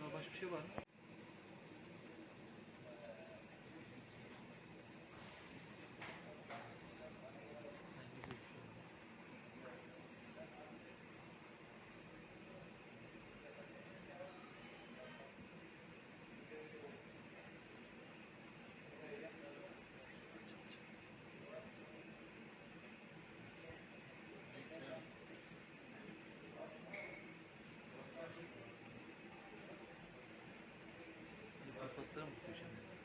Burada başka bir şey var mı? gostamos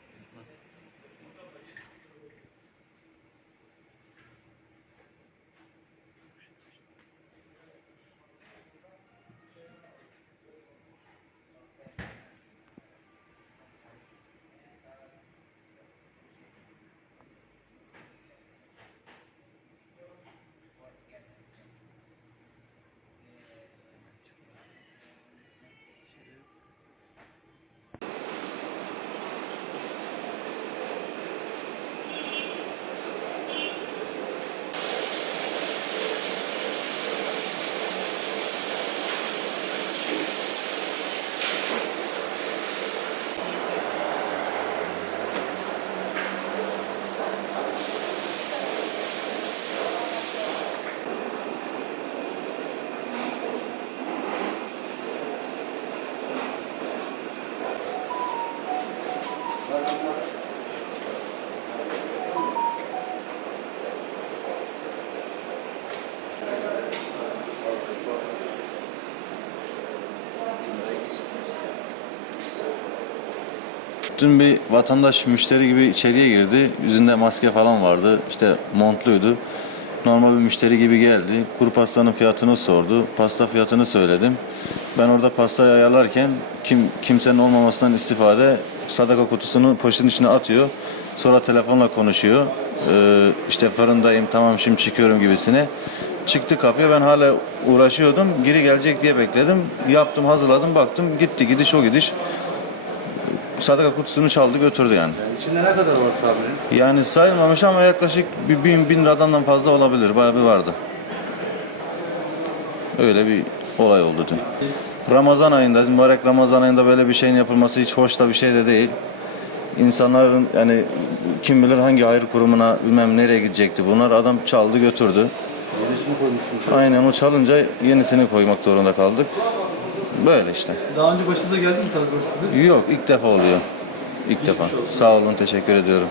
Dün bir vatandaş müşteri gibi içeriye girdi. Yüzünde maske falan vardı. İşte montluydu. Normal bir müşteri gibi geldi. Kuru pastanın fiyatını sordu. Pasta fiyatını söyledim. Ben orada pastayı ayarlarken kim kimsenin olmamasından istifade sadaka kutusunu poşetin içine atıyor. Sonra telefonla konuşuyor. Ee, işte fırındayım tamam şimdi çıkıyorum gibisine. Çıktı kapıya ben hala uğraşıyordum. Geri gelecek diye bekledim. Yaptım hazırladım baktım gitti gidiş o gidiş sadaka kutusunu çaldı götürdü yani. İçinde ne kadar var tabirin? Yani sayılmamış ama yaklaşık bir bin, bin liradan fazla olabilir. Bayağı bir vardı. Öyle bir olay oldu dün. Ramazan ayındayız. Mübarek Ramazan ayında böyle bir şeyin yapılması hiç hoş da bir şey de değil. İnsanların yani kim bilir hangi hayır kurumuna bilmem nereye gidecekti bunlar. Adam çaldı götürdü. Yenisini koymuşsunuz. Aynen o çalınca yenisini koymak zorunda kaldık. Böyle işte. Daha önce başınıza geldi mi tabii? Yok ilk defa oluyor. İlk defa. olsun. Sağ olun teşekkür ediyorum.